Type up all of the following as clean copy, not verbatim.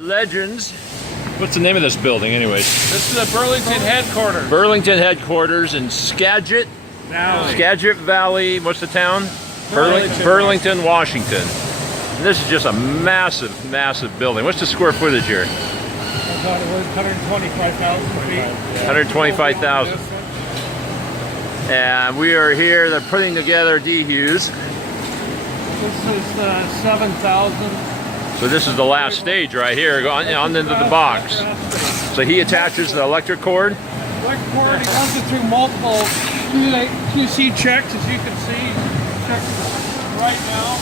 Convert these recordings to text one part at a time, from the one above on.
Legends. What's the name of this building anyways? This is the Burlington headquarters. Burlington headquarters in Skagit Valley. Skagit Valley. What's the town? Burlington, Washington. And this is just a massive, massive building. What's the square footage here? I thought it was 125,000 feet. 125,000. And we are here. They're putting together Dri Eaz. This is 7,000. So this is the last stage right here, on into the box. So he attaches the electric cord. Electric cord, he runs it through multiple QC checks, as you can see. Check right now.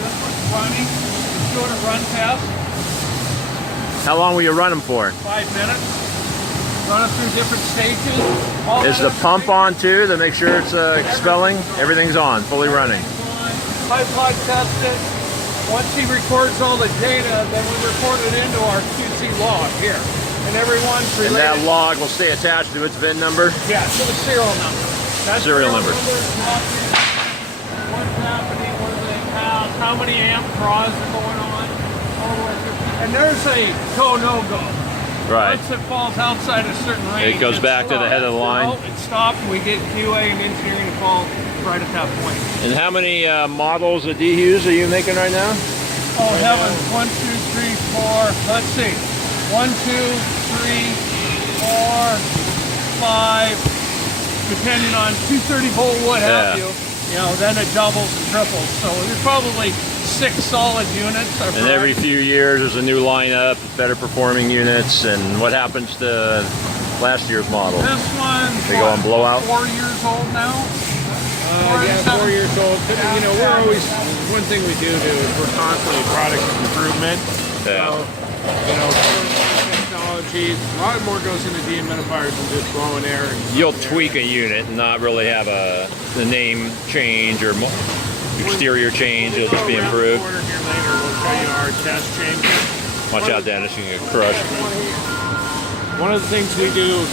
This one's running. It's doing a run test. How long will you run them for? 5 minutes. Run it through different stages. Is the pump on too to make sure it's expelling? Everything's on, fully running. Pipeline tested. Once he records all the data, then we record it into our QC log here. And everyone's related. And that log will stay attached to its VIN number? Yeah, to the serial number. That's serial number. What's happening, what do they have, how many amp draws are going on, all the way through. And there's a go, no-go. Right. Once it falls outside a certain range, it goes back to the head of the line. It's stopped, and we get QA and engineering to fall right at that point. And how many models of Dri Eaz are you making right now? Oh heavens, 1, 2, 3, 4, let's see. 1, 2, 3, 4, 5, depending on 230 volt, what have you. You know, then it doubles and triples. So there's probably 6 solid units. And every few years there's a new lineup, better performing units. And what happens to last year's model? This one's they go on blowout? 4 years old now. Yeah, 4 years old. You know, we're always, one thing we do is we're constantly product improvement. Yeah. So, you know, technologies, a lot more goes into dehumidifiers than just blowing air. You'll tweak a unit and not really have the name change or exterior change. It'll just be improved. Here later, we'll show you our test changes. Watch out, Dennis, you can get crushed. One of the things we do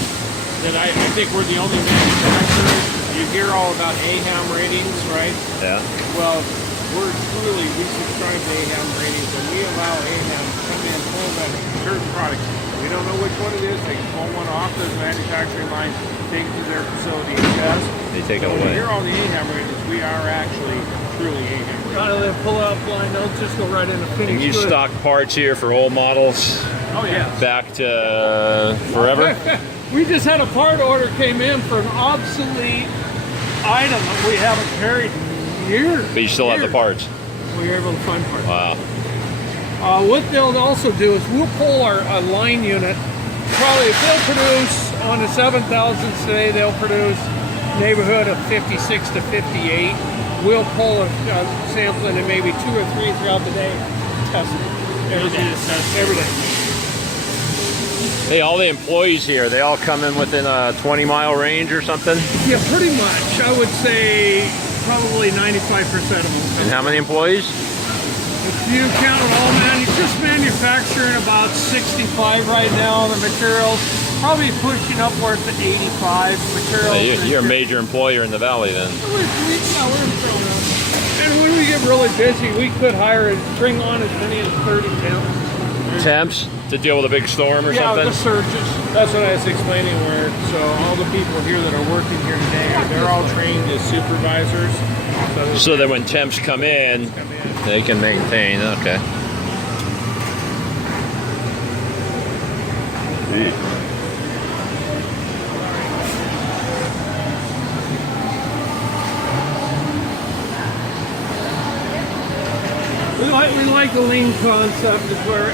that I think we're the only manufacturer. You hear all about AHAM ratings, right? Yeah. Well, we subscribe to AHAM ratings, and we allow AHAM to come in and pull that certain product. We don't know which one it is. They can pull one off the manufacturing line, take it to their facility and test. They take it away. When you hear all the AHAM ratings, we are actually truly AHAM ratings. Rather than pull out blind notes, just go right into finished. And you stock parts here for old models? Oh yeah. Back to forever? We just had a part order came in for an obsolete item that we haven't carried in years. But you still have the parts? We were able to find parts. Wow. What they'll also do is we'll pull our line unit. Probably if they'll produce on the 7,000s today, they'll produce neighborhood of 56 to 58. We'll pull a sample in maybe 2 or 3 throughout the day. Test it every day. Hey, all the employees here, they all come in within a 20-mile range or something? Yeah, pretty much. I would say probably 95% of them. And how many employees? If you count it all, just manufacturing about 65 right now. The materials probably pushing upwards to 85 materials. Hey, you're a major employer in the valley then. We're and when we get really busy, we could hire and bring on as many as 30 temps. Temps to deal with a big storm or something? Yeah, the surges. That's what I was explaining where, so all the people here that are working here today, they're all trained as supervisors. So that when temps come in, they can maintain, okay. We like the lean concept, is where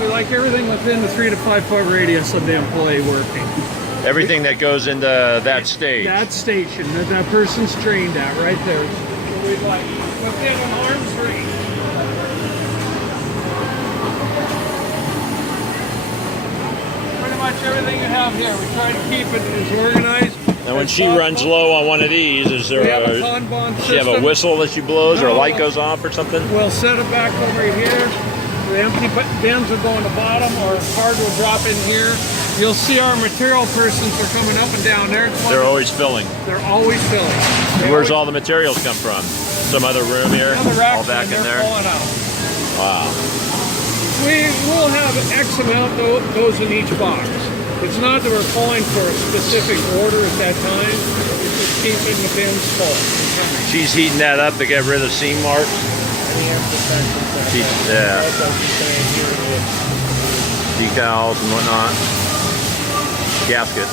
we like everything within the 3 to 5 foot radius of the employee working. Everything that goes into that stage. That station that person's trained at, right there. So we'd like within an arm's reach. Pretty much everything you have here, we try to keep it as organized. Now when she runs low on one of these, is there a Kanban does she have a whistle that she blows or a light goes off or something? We'll set it back over here. The empty bins will go on the bottom, or card will drop in here. You'll see our material persons are coming up and down there. They're always filling. They're always filling. Where's all the materials come from? Some other room here? All back in there? Pulling out. Wow. We will have have X amount goes in each box. It's not that we're calling for a specific order at that time. It's just keeping the bins full. She's heating that up to get rid of seam marks. Yeah. Decals and whatnot. Gasket.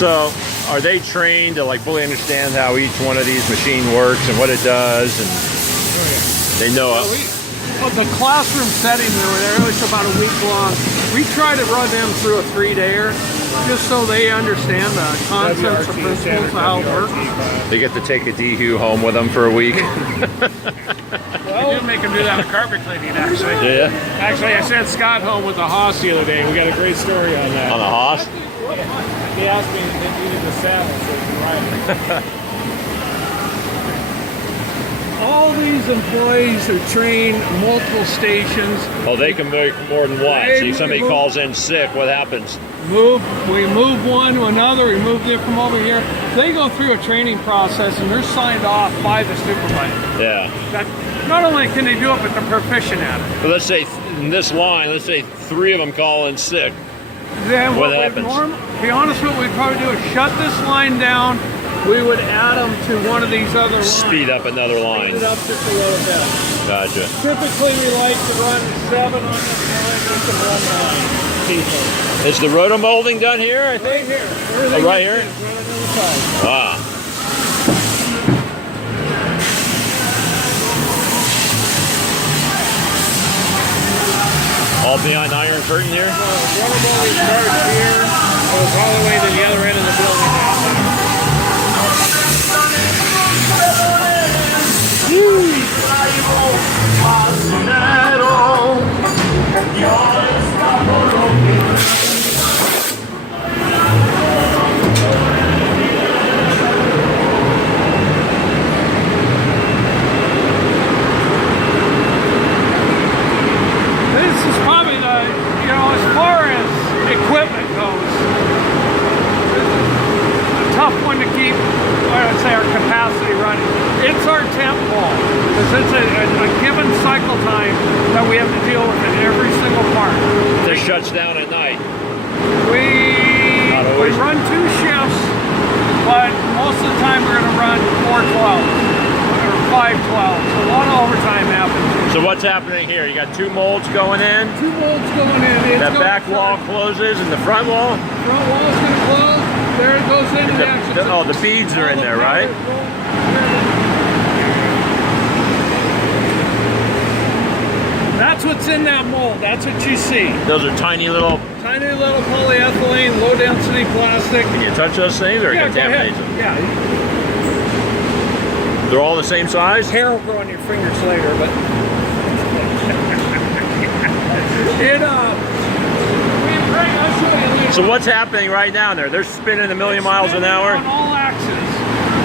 So, are they trained to like fully understand how each one of these machine works and what it does, and they know it? The classroom setting there, it's about a week long. We try to run them through a 3-dayer just so they understand the concepts and principles of how it works. They get to take a DHU home with them for a week. Well, we do make them do that with carpet cleaning, actually. Yeah. Actually, I sent Scott home with the Haas the other day. We got a great story on that. On the Haas? He asked me if he needed the saddle, so he can ride it. All these employees are trained multiple stations. Oh, they can make more than one. So if somebody calls in sick, what happens? We move one to another, we move them from over here. They go through a training process and they're signed off by the supervisor. Yeah. That not only can they do it, but they're proficient at it. But let's say in this line, let's say 3 of them call in sick. Then what happens? To be honest, what we'd probably do is shut this line down. We would add them to one of these other lines. Speed up another line. Speed it up just a little bit. Gotcha. Typically, we like to run 7 on this line, each of one line. Is the rotomolding done here, I think? Right here. Oh, right here? Right on the other side. Ah. All behind Iron Curtain here? So the rotomolding starts here, goes all the way to the other end of the building. This is probably the, as far as equipment goes, this is a tough one to keep, I would say, our capacity running. It's our temp wall, because it's a given cycle time that we have to deal with in every single part. This shuts down at night. We run 2 shifts, but most of the time we're going to run 4 12s or 5 12s. A lot of overtime happens. So what's happening here? You got 2 molds going in. 2 molds going in. That back wall closes, and the front wall? Front wall's going to close. There it goes in. The beads are in there, right? That's what's in that mold. That's what you see. Those are tiny little polyethylene, low density plastic. Can you touch those things or Yeah, contaminate go them? ahead. Yeah. They're all the same size? Hair will grow on your fingers later, but I'll show you later. So what's happening right now there? They're spinning a million miles an hour? On all axes.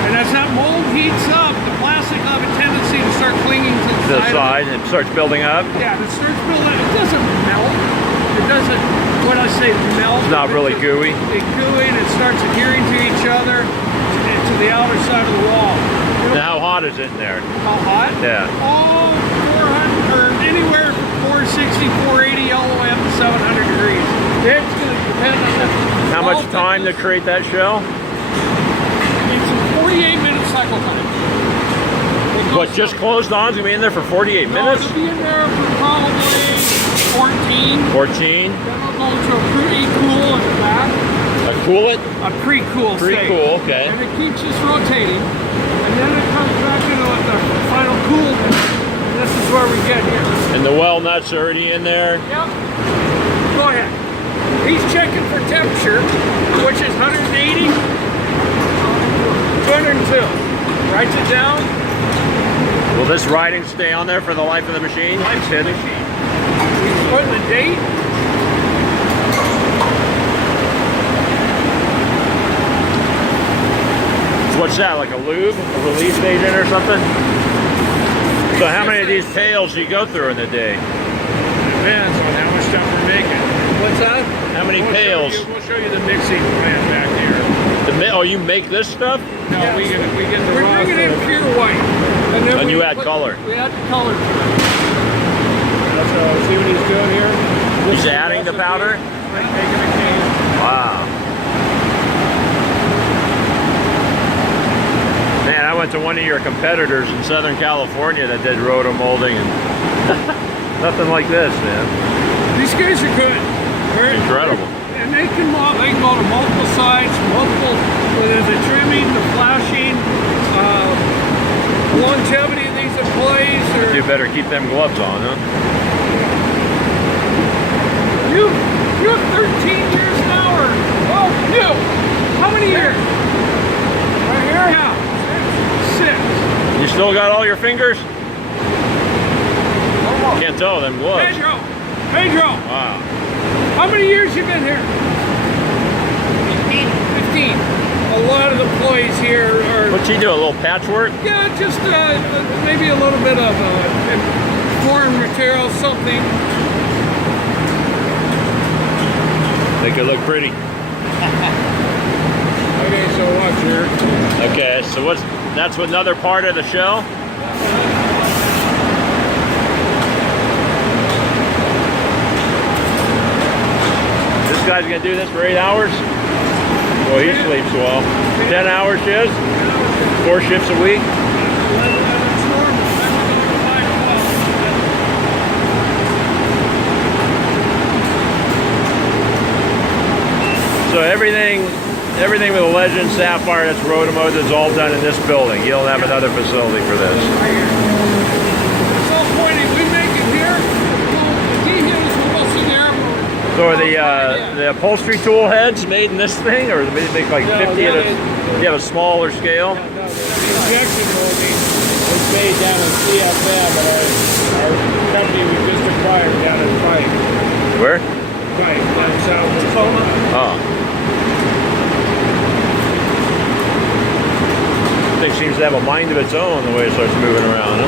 And as that mold heats up, the plastic will have a tendency to start clinging to To the side, and it starts building up? Yeah, it starts building up. It doesn't melt. It doesn't, what I say, melt. It's not really gooey? It's gooey, and it starts adhering to each other to the outer side of the wall. And how hot is it in there? How hot? Yeah. Oh, 400, or anywhere from 460, 480, all the way up to 700 degrees. It's going to depend on the... How much time to create that shell? It's a 48-minute cycle time. What, just closed on? It's going to be in there for 48 minutes? It'll be in there for probably 14. 14? Then we'll go to a pre-cool at the back. A coolant? A pre-cool state. Pre-cool, okay. And it keeps just rotating. And then it comes back into the final cool. And this is where we get here. And the well nuts are already in there? Yep. Go ahead. He's checking for temperature, which is 180, 202. Writes it down. Will this writing stay on there for the life of the machine? Life of the machine. He's putting the date. So what's that, like a lube? A release agent or something? So how many of these tails do you go through in a day? Depends on how much stuff we're making. What's that? How many pails? We'll show you the mixing plant back here. Oh, you make this stuff? No, Yeah. we get the We're raw bringing in stuff. pure white. And then And we you add color. We add the color to it. So see, when powder? Like making a cake. Wow. Man, I went to one of your competitors in Southern California that did rotomolding, and nothing like this, man. These guys are good. They're Incredible. And they can go to multiple sides, whether the trimming, the flashing, longevity of these employees. Or You better keep them gloves on, huh? you have 13 years now, or you? How many years? Right here? Yeah. 6. You still got all your fingers? Can't tell them gloves. Pedro. Wow. How many years you been here? 15. A lot of the employees here are. What'd you do? A little patchwork? Yeah, just maybe a little bit of foreign material, something. Make it look pretty. Okay, so watch here. Okay, so that's another part of the show? This guy's gonna do this for 8 hours? Well, he sleeps well. 10 hour shifts? 4 shifts a week? So everything with a Legend Sapphire that's rotomolded is all done in this building. You don't have another facility for this. So pointy, we make it here. We'll also there. So are the upholstery tool heads made in this thing, or they make like 50 at a, you have a smaller scale? The injection molding was made down in CFM, but our company we just acquired down in Pike. Where? Pike, down in South Tacoma. Oh. Thing seems to have a mind of its own the way it starts moving around, huh?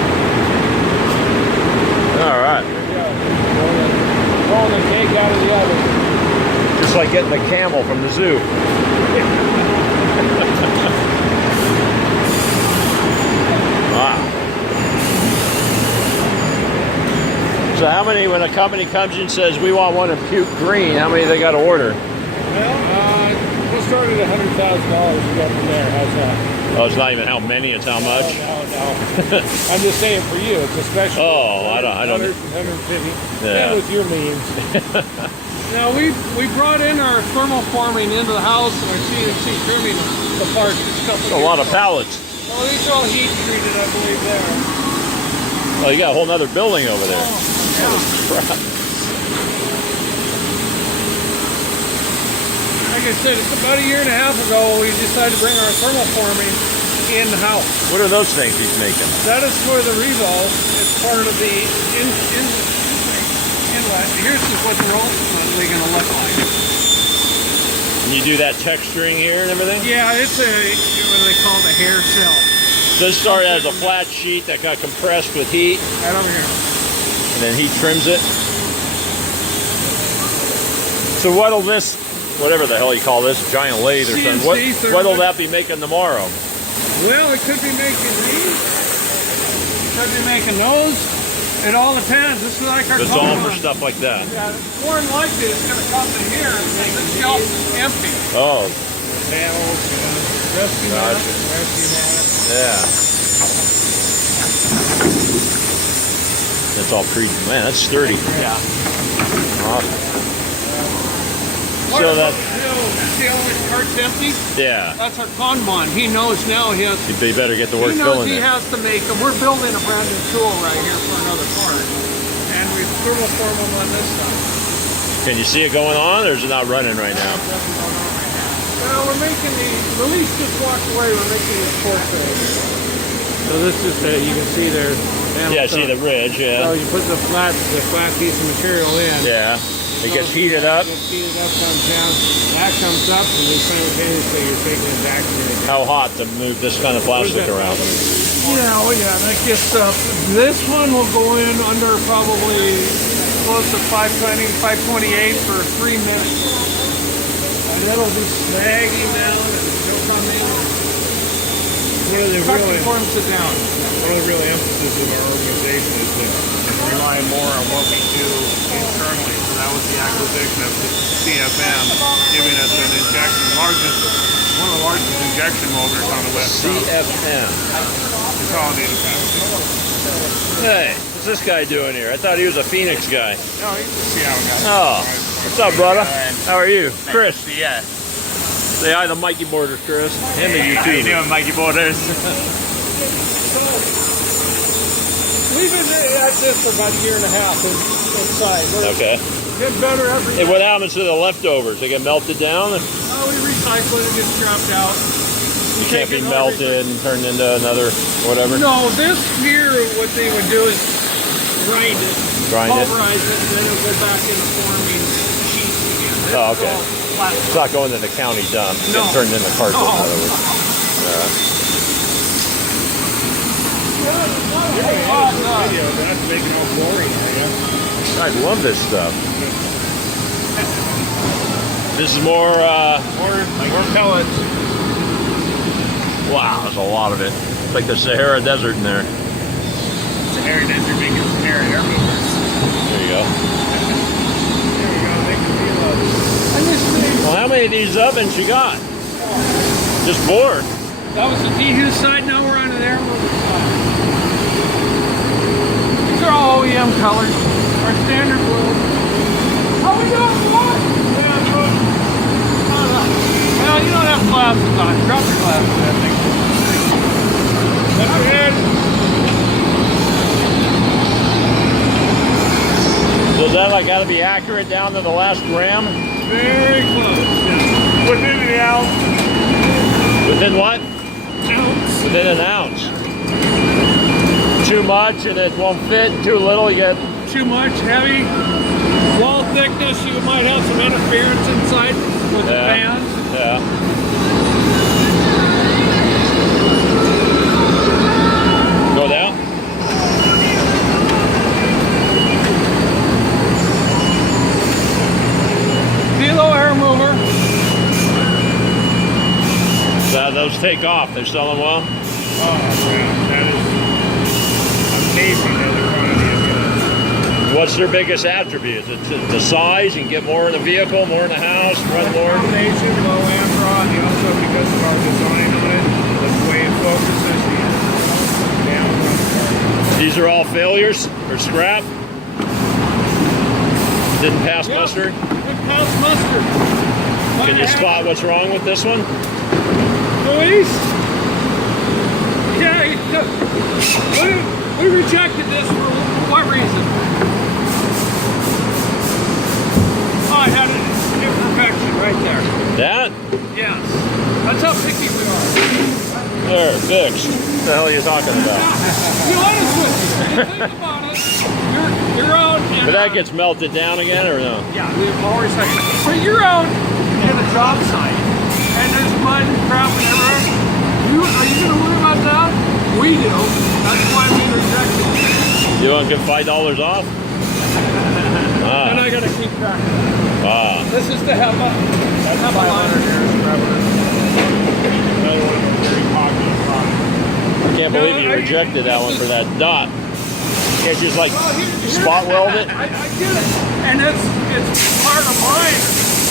All right. Pulling the cake out of the oven. Just like getting the camel from the zoo. Wow. So how many, when a company comes in and says, we want one in puke green, how many they got to order? Well, we'll start at $100,000 and go from there. How's that? Oh, it's not even how many, it's how much? No. I'm just saying for you, it's a special. Oh, I don't. 150. Yeah. With your means. Now we brought in our thermal forming into the house and our CNC trimming the parts. A lot of pallets. Oh, these are all heat treated, I believe, there. Oh, you got a whole nother building over there. Yeah. Like I said, it's about 1.5 years ago we decided to bring our thermal forming in the house. What are those things he's making? That is for the revolve. It's part of the inlet. Here's what they're ultimately going to look like. And you do that texturing here and everything? Yeah, it's what they call the hair cell. This started as a flat sheet that got compressed with heat, Right over here. and then he trims it. So what'll this, whatever the hell you call this, giant lathe or something, CNC, what'll that be making tomorrow? Well, it could be making these. It could be making those. It all depends. This is like our It's all for compound. stuff like that. Yeah, more than likely it's going to come to here and make the shelf empty. Oh, Panels, rescue Gotcha. mat. yeah. That's all man, that's sturdy. Yeah. Awesome. So that, See how this cart's empty? yeah, That's our conman. He knows now he has. they better get to work He knows filling he it. has to make them. We're building a brand new tool right here for another part, and we thermal form them on this side. Can you see it going on, or is it not running right now? Well, we're making the least just walked away. We're making these ports right. So this is you can see their panel. Yeah, I see the ridge, So yeah. you put the flat piece of material in. Yeah, it gets heated up. It gets heated up, comes down. That comes up, and then simultaneously you're taking it back to the. How hot to move this kind of plastic around? Yeah, that gets up. This one will go in under probably close to 520, 528 for 3 minutes. And it'll be snagging down and it'll come in. One of the really, Forms it down. one of the real emphasis of our organization is to rely more on what we do internally. So that was the the acquisition of CFM, giving us an injection, one of the largest injection molders on the West Coast. CFM. Consolidated packaging. Hey, what's this guy doing here? I thought he was a Phoenix guy. No, he's a Seattle guy. Oh, what's up, brother? How are you? Chris. Yeah. Say hi to Mikey Borders, Chris. And the How you YouTuber. doing, Mikey Borders? We've been at this for about a year and a half inside. We're Okay. getting better every Hey, what happens to the leftovers? They get melted down? we recycle it, it gets dropped out. We Can't take be it melted and turned into another whatever? No, this here, what they would do is grind it, Grind it. pulverize it, and then it'll go back into forming sheets again. This Oh, is okay. all plastic. It's not going to the county dump. It's No. getting turned into carpet, in Oh. other words. Video, that's making all boring, I love this stuff. This is more, More pellets. wow, there's a lot of it. It's like the Sahara Desert in there. Sahara Desert making Sahara air movers. There you go. There we go, make the feel of And this thing, Well, how many of these ovens you got? Just 4. that was the Dehu side, now we're on to the Airmover side. These are all OEM colors, our standard blue. How we doing, boy? Well, you don't have glasses on. Drop your glasses, I think. That's your head. So is that like got to be accurate down to the last gram? Very close. Within the ounce. Within what? Ounce. Within an ounce. Too much and it won't fit. Too little, you get. Too much, heavy. Wall thickness, you might have some interference inside with the fans. Yeah. Go down. Velo air mover. So those take off. They're selling well. Oh, man, that is amazing how the quantity of it. What's their biggest attribute? Is it the size? You can get more in the vehicle, more in the house, run more. Combination, low amperage, and also because of our design on it, the way it focuses the down on the car. These are all failures or scrap. Didn't pass muster. Good pass mustard. Can you spot what's wrong with this one? Luis? Yeah, we rejected this for what reason? Oh, I had an imperfection right there. That? Yes. That's how picky we are. There, fixed. What the hell are you talking about? To be honest with you, you think about it, you're out in But that gets melted down again or no? yeah, we've always had but you're out in a job site and there's mud and crap and everywhere. Are you gonna worry about that? We do. That's why we reject it. You want to give $5 off? And I gotta keep track of that. Ah. This is the HEPA. That's HEPA line. Another one of our very popular products. I can't believe you rejected that one for that dot. You can't just like spot weld it? I get it. And it's part of mine.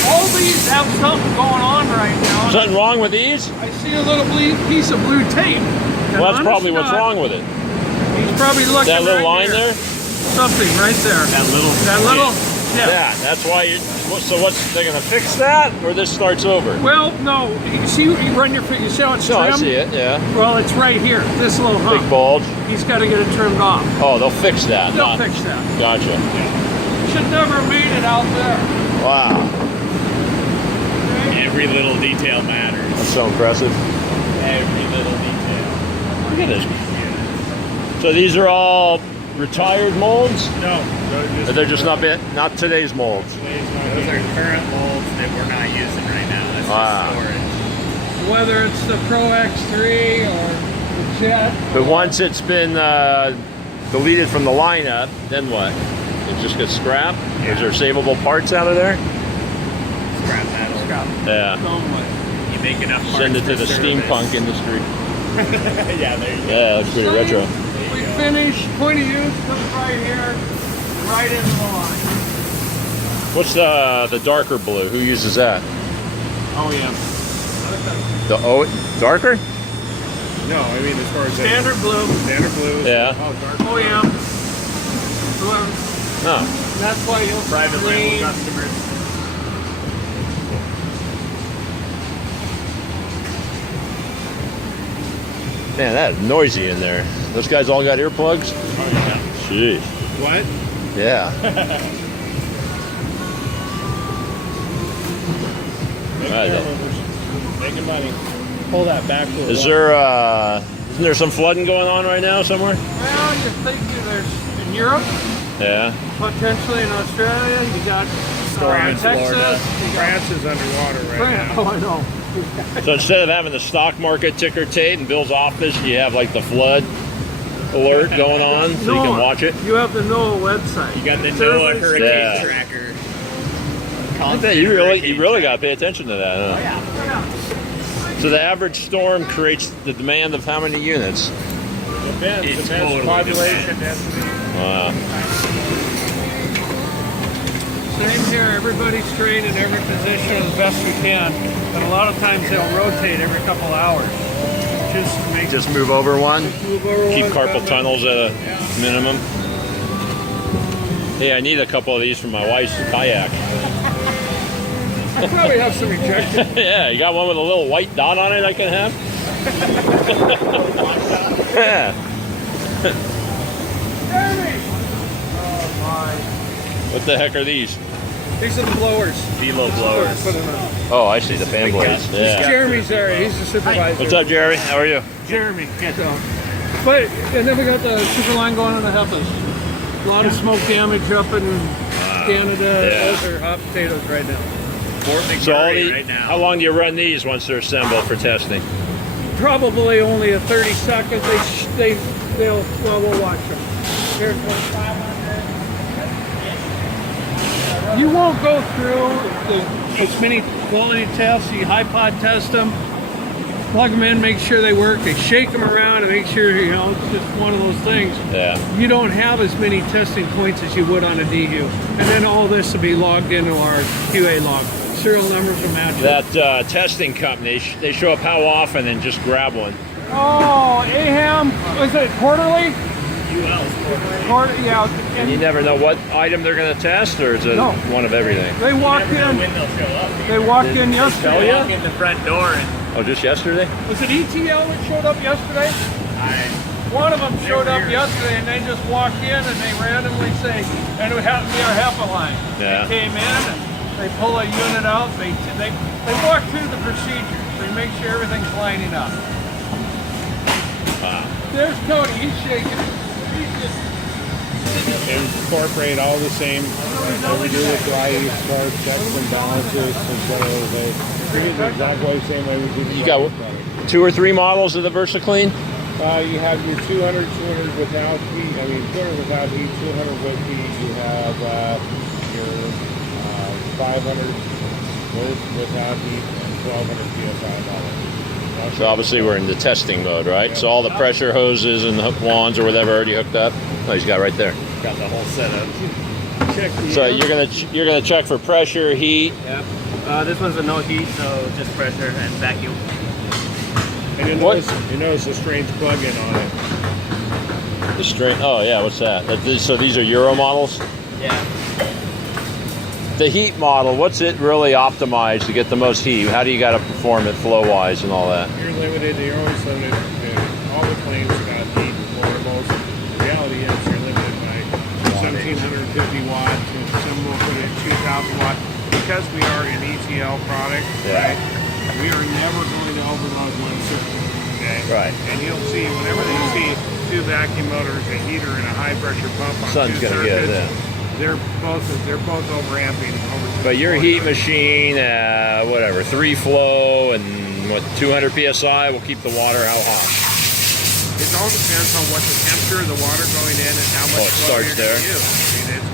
All these have something going on right now. Something wrong with these? I see a little piece of blue tape. And Well, that's on probably the what's stud, wrong with it. He's probably looking That little right line there? Something right there. That little. Yeah. Yeah, that's why you. So what's they're gonna fix that, or this starts over? Well, no. You see, you run your finger. You see how it's No, trimmed? I see it. Yeah, Well, it's right here. This little hump. big bulge. He's got to get it trimmed off. Oh, they'll fix that. They'll not, fix that. Gotcha. Should never have made it out there. Wow, Every little detail matters. that's so impressive. Every little detail. Look at this. So these are all retired molds? No, They're just not today's molds. Those are current molds that we're not using right now. That's Wow. just storage. Whether it's the Pro X3 or the Jet. But once it's been deleted from the lineup, then what? It just gets scrapped? Is there savable parts out of there? Scrap metal. Yeah. So much. You make enough parts Send it to for the service. steampunk industry. Yeah, there you go. Yeah, that's pretty retro. We finished. Point of use comes right here, right into the line. What's the darker blue? Who uses that? Oh yeah. The darker? No, I mean as far as Standard blue. Standard blue. Yeah. Oh, dark. OEM. No. That's why you'll Private label green. customers. Man, that is noisy in there. Those guys all got earplugs? Oh, yeah. Jeez. What? Yeah. Making money. Pull that back. Is there isn't there some flooding going on right now somewhere? Well, you think there's in Europe, Yeah. potentially in Australia, you got Storm in Texas. Florida. You got France is underwater right France. now. Oh, I know. So instead of having the stock market ticker tape in Bill's office, you have like the flood alert going on so you can watch it. You have the NOAA website. You got the So NOAA everybody's- hurricane Yeah. tracker. I bet you really got to pay attention to that. Huh? Oh, yeah. So the average storm creates the demand of how many units? Depends. It Depends totally population depends. density. Wow. Same here. Everybody's trained in every position as best we can, but a lot of times they'll rotate every couple hours just to make Just move over one. move over Keep one carpal equipment. tunnels at a minimum. Hey, I need a couple of these for my wife's kayak. I probably have some ejected. Yeah, you got one with a little white dot on it I can have? Yeah. Jeremy! Oh my! What the heck are these? These are the blowers. Velo blowers. Put them on. Oh, I see the fan blades. Yeah. Jeremy's there. He's the supervisor. What's up, Jerry? How are you? Jeremy. So, but and then we got the super line going on the heifers. A lot of smoke damage up in Canada. Yeah. Those are hot potatoes right now. Fort So all McMurray the, right now. how long do you run these once they're assembled for testing? Probably only a 30 seconds. They'll we'll watch them. Here's 1,500. You won't go through as many quality tests. You high pod test them, plug them in, make sure they work. They shake them around and make sure it's just one of those things. Yeah. You don't have as many testing points as you would on a DU, and then all this will be logged into our QA log. Serial numbers will match. That testing company, they show up how often and just grab one? Oh, AHAM, was it quarterly? Yeah. And you never know what item they're going to test, or is it No. one of everything? They walk You never know in. when they'll show up. They walk in tell yesterday. ya? Walk in the front door and Oh, just yesterday? Was it ETL that showed up yesterday? One of them showed up yesterday, and they just walk in and they randomly say, and it happened to be our HEPA line. Yeah. They came in and they pull a unit out. They walk through the procedures. They make sure everything's lining up. Wow. There's Tony. He's shaking. He's just. Incorporate all the same that we do with Dri Eaz, as far as checks and balances, and so they treat it exactly the same way we do the You got 2 or 3 models of the VersaClean? You have your 200 without heat, 200 without heat, 200 with heat. You have your 500 without heat, and 1200 PSI model. So obviously we're in the testing mode, right? So all the pressure hoses and hook wands or whatever already hooked up. Oh, he's got right there. got the whole setup. Check the So you're gonna check for pressure, heat. Yep. This one's a no heat, so just pressure and vacuum. And you What? notice the strange plug-in on it. The string. Oh yeah, what's that? So these are Euro models. Yeah. The heat model, what's it really optimized to get the most heat? How do you got to perform it flow-wise and all that? You're limited, you're always limited. All the claims about heat and portables. The reality is you're limited by 1,750 watts, and some will put it 2,000 watts. Because we are an ETL product, Yeah. right? We are never going to overload one system. Okay. Right. And you'll see whenever you see 2 vacuum motors, a heater, and a high pressure pump on Sun's 2 gonna get it circuits, then. they're both overamping. But your heat machine, whatever, 3 flow and what, 200 psi will keep the water how hot? It all depends on what the temperature of the water going in and how much Oh, it flow starts you're there. going to use.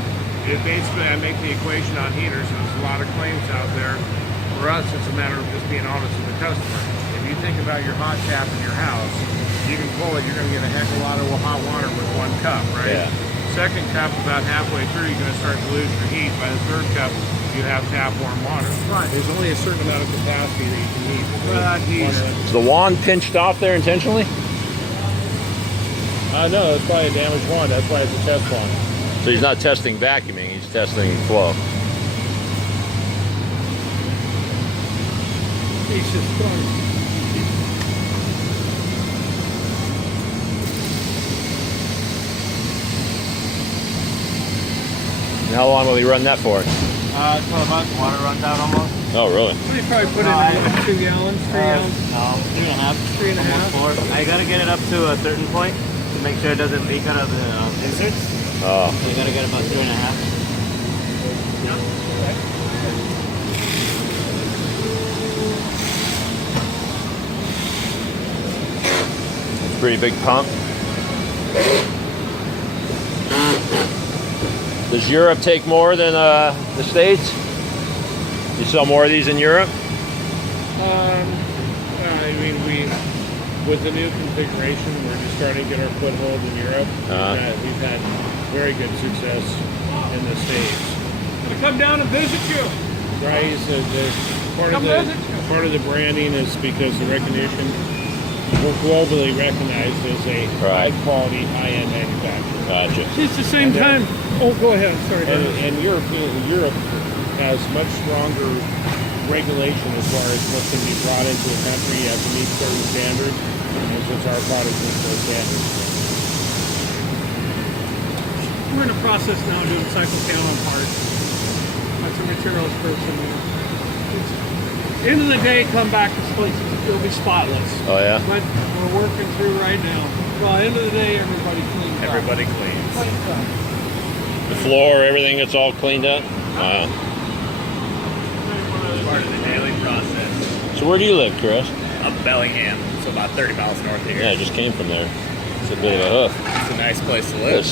It basically, I make the equation on heaters, and there's a lot of claims out there. For us, it's a matter of just being honest with the customer. If you think about your hot tap in your house, you can pull it, you're going to get a heck of a lot of hot water with 1 cup, right? Yeah. second cup, about halfway through, you're going to start to lose your heat. By the third cup, you have tap warm water. Right. There's only a certain amount of capacity that you can heat. Is the wand pinched off there intentionally? No, it's probably a damaged wand. That's why it's a test wand. So he's not testing vacuuming, he's testing flow. He's just going. And how long will he run that for? 12 months. Water runs out almost. Oh, really? What do you probably put in like 2 gallons, 3 ounces? No, 3.5. 3.5. 4. I gotta get it up to a certain point to make sure it doesn't leak out of the inserts. Oh. So you gotta get about 3.5. It's a pretty big pump. Does Europe take more than the States? You sell more of these in Europe? I mean, with the new configuration, we're just starting to get our foothold in Europe. We've had very good success in the States. I'm gonna come down and visit you. Dri Eaz, part of the branding is because the recognition, we're globally recognized as a high-quality, high-end manufacturer. Gotcha. See, it's the same time. Oh, go ahead. Sorry. And Europe has much stronger regulation as far as what can be brought into a country. You have to meet certain standards, and since our product meets those standards. We're in a process now doing cyclocalon parts. That's a materials person. End of the day, come back, it'll be spotless. Oh, yeah? But we're working through right now. Well, end of the day, everybody cleans up. Everybody cleans. Cleans up. The floor, everything, it's all cleaned up? Wow. It's part of the daily process. So where do you live, Chris? Up Bellingham, so about 30 miles north of here. Yeah, I just came from there. It's a bit of a hoof. It's a nice place to live.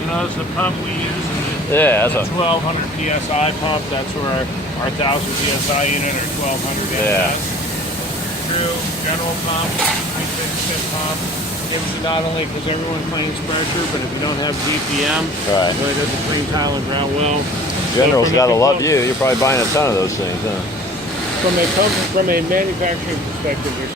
You know, it's the pump we use in Yeah, that's the 1200 PSI pump. That's where our 1000 PSI unit or 1200 Yeah. MS. True general pump, we fixed it pump. Gives you not only because everyone claims pressure, but if you don't have DPM, Right. it really doesn't clean tile and ground well. General's So from got to a love component- you. You're probably buying a ton of those things, huh? From a manufacturing perspective, there's